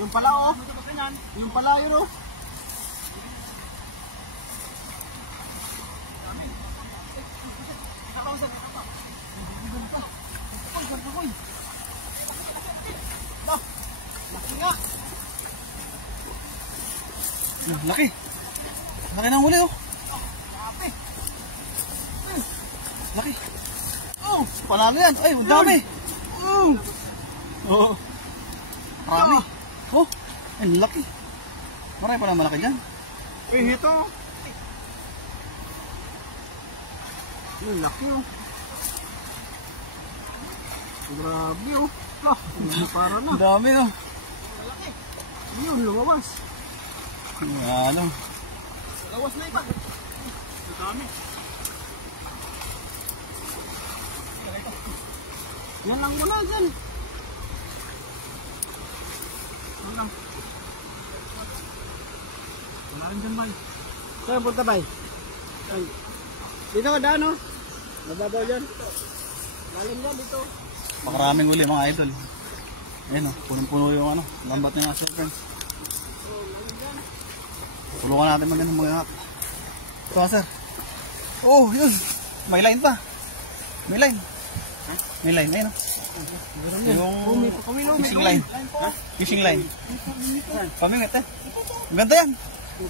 Yung pala oh. Yung pala yun oh. Laki nga. Laki. Laki ng huli oh. Laki. Oh, panalo yan. Ay, ang dami. Oh. Marami. Oh, ang laki. Marami pala malaki dyan. Eh, ito. Ang laki oh. Grabe oh. Para na. Ang dami oh. Ayun, lumabas. Ano? Lawas na iba. Ang dami. Yan lang muna dyan. Yan lang. Wala rin dyan, Bay. Saan punta, Bay? Ay. Dito ka daan, oh. Nababaw dyan. Lalim dyan dito. Pakaraming huli mga idol. Ayun oh, punong-puno yung ano, lambat ng asin friends. Tulungan natin mag-ingat. Ito sir. Oh, yun. May line pa. May line. May line, ayun oh. Yung fishing line. Fishing line. Pamingit eh. Ganda yan.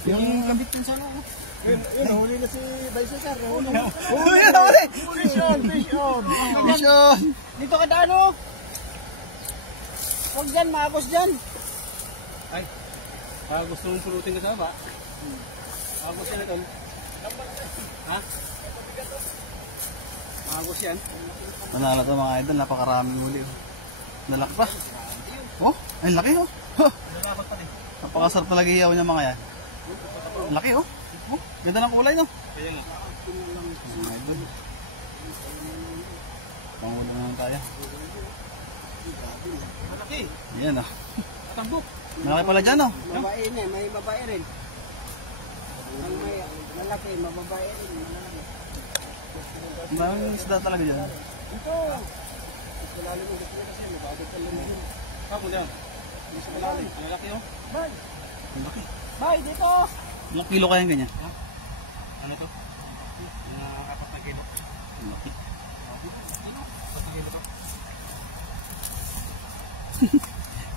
Yung gambit yung salo. Yun, huli na si Baisa, sir. Huli na. Huli na, huli. Fish on, fish on. Fish on. Dito ka daan, oh. Huwag dyan, maagos dyan. Ay, gusto mong pulutin ka sa ba? Agos yan ito. Ha? Agos yan. Manalo to mga idol, napakaraming huli. Lalak pa. Oh, ay laki oh. Napakasarap talaga iyaw niya mga yan. Laki oh. Oh, ganda ng kulay no. Kaya nga. Mga idol. Pangulo na tayo. Malaki. Yan oh. Tambok. Malaki pala dyan oh. Babae na, may babae rin. Ang may lalaki, mababae rin. Maraming isda talaga dyan. Ito. Ito lalim mo dito kasi mababot ka lang yun. Kapo dyan. Hindi sa malalim. Malaki oh. Bay, Ang laki. bay, dito. Ilang kilo kaya yung ganyan? Ano to? Mga 4 na kilo. Ang laki. 4 kilo to.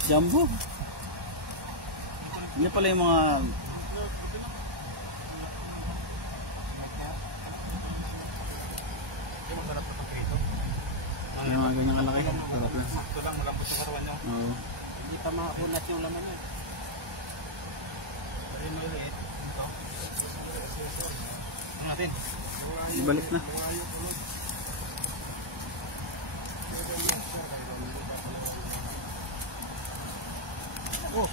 Jumbo. Yan pala yung mga Masarap na pagkito. yung mga ganyan kalaki. Sarap na. Ito lang, malambot yung karuan nyo. Oo. Hindi pa makakunat yung laman yun. Pero yung maliit. Ito. Ano natin? Ibalik na. Oh,